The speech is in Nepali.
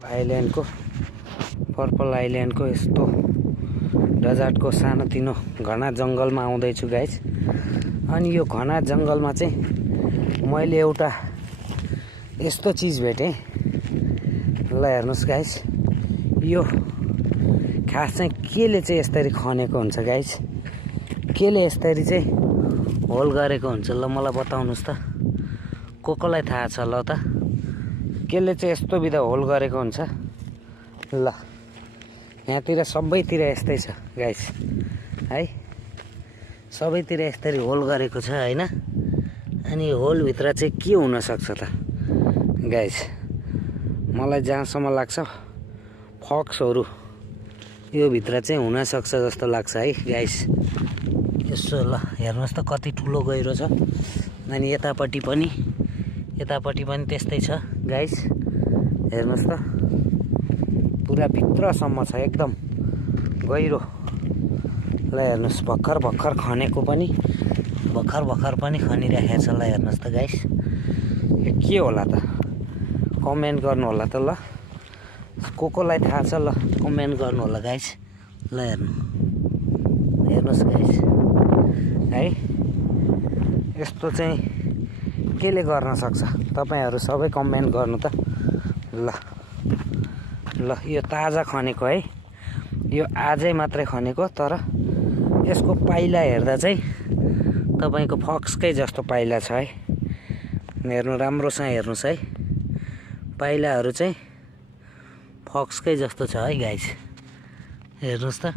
आइल्यान्डको पर्पल आइल्यान्डको यस्तो डेजर्टको सानोतिनो घना जङ्गलमा आउँदैछु गाइज। अनि यो घना जङ्गलमा चाहिँ मैले एउटा यस्तो चिज भेटेँ। ल हेर्नुहोस् गाइज, यो खास चाहिँ केले चाहिँ यसरी खनेको हुन्छ गाइज, केले यसरी चाहिँ होल गरेको हुन्छ। ल मलाई बताउनुहोस् त, कोलाई थाहा छ ल त, केले चाहिँ यस्तो बिधा होल गरेको हुन्छ। ल यहाँतिर सबैतिर यस्तै छ गाइस है, सबैतिर यसरी होल गरेको छ हैन। अनि होलभित्र चाहिँ के हुनसक्छ त गाइस, मलाई जहाँसम्म लाग्छ फक्सहरू यो भित्र चाहिँ हुनसक्छ जस्तो लाग्छ है गाइस। यसो ल हेर्नुहोस् त कति ठुलो गहिरो छ। अनि यतापट्टि पनि त्यस्तै छ गाइस, हेर्नुहोस् त पुरा भित्रसम्म छ एकदम गहिरो। ल हेर्नुहोस् भर्खर खनेको पनि भर्खर पनि खनिराखेको छ। ल हेर्नुहोस् त गाइस, यो के होला त, कमेन्ट गर्नु होला त। ल कोलाई थाहा छ ल कमेन्ट गर्नु होला गाइस। ल हेर्नुहोस् गाइस है, यस्तो चाहिँ केले गर्न सक्छ तपाईहरु सबै कमेन्ट गर्नु त। ल यो ताजा खनेको है, यो आजै मात्रै खनेको, तर यसको पाइला हेर्दा चाहिँ तपाईको फक्सकै जस्तो पाइला छ है। हेर्नु राम्रोसँग हेर्नुस् है, पाइलाहरू चाहिँ फक्सकै जस्तो छ है गाइस, हेर्नुस् त।